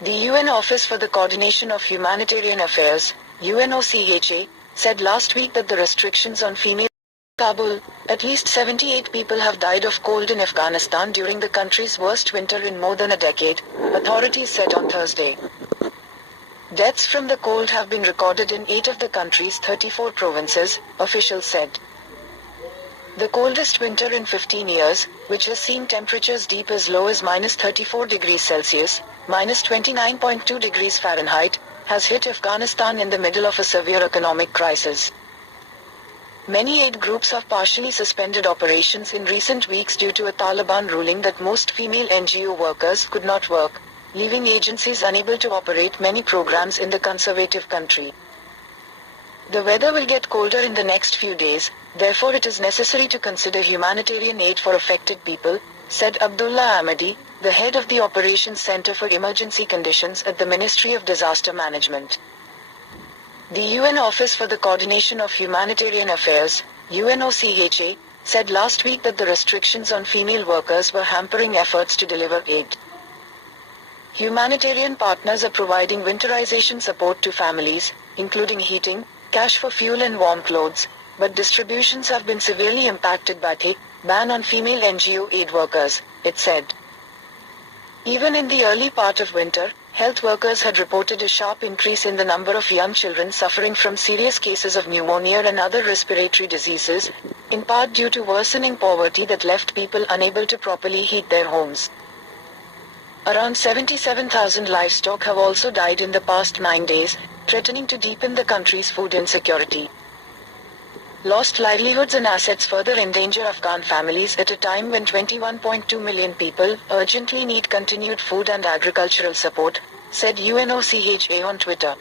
The UN Office for the Coordination of Humanitarian Affairs, UNOCHA, said last week that the restrictions on female Kabul, at least 78 people have died of cold in Afghanistan during the country's worst winter in more than a decade, authorities said on Thursday. Deaths from the cold have been recorded in 8 of the country's 34 provinces, officials said. The coldest winter in 15 years, which has seen temperatures deep as low as -34 degrees Celsius, -29.2 degrees Fahrenheit, has hit Afghanistan in the middle of a severe economic crisis. Many aid groups have partially suspended operations in recent weeks due to a Taliban ruling that most female NGO workers could not work, leaving agencies unable to operate many programs in the conservative country. The weather will get colder in the next few days, therefore it is necessary to consider humanitarian aid for affected people, said Abdullah Ahmadi, the head of the Operations Center for Emergency Conditions at the Ministry of Disaster Management. The UN Office for the Coordination of Humanitarian Affairs, UNOCHA, said last week that the restrictions on female workers were hampering efforts to deliver aid. Humanitarian partners are providing winterization support to families, including heating, cash for fuel and warm clothes, but distributions have been severely impacted by the ban on female NGO aid workers, it said. Even in the early part of winter, health workers had reported a sharp increase in the number of young children suffering from serious cases of pneumonia and other respiratory diseases, in part due to worsening poverty that left people unable to properly heat their homes. Around 77,000 livestock have also died in the past 9 days, threatening to deepen the country's food insecurity. Lost livelihoods and assets further endanger Afghan families at a time when 21.2 million people urgently need continued food and agricultural support, said UNOCHA on Twitter.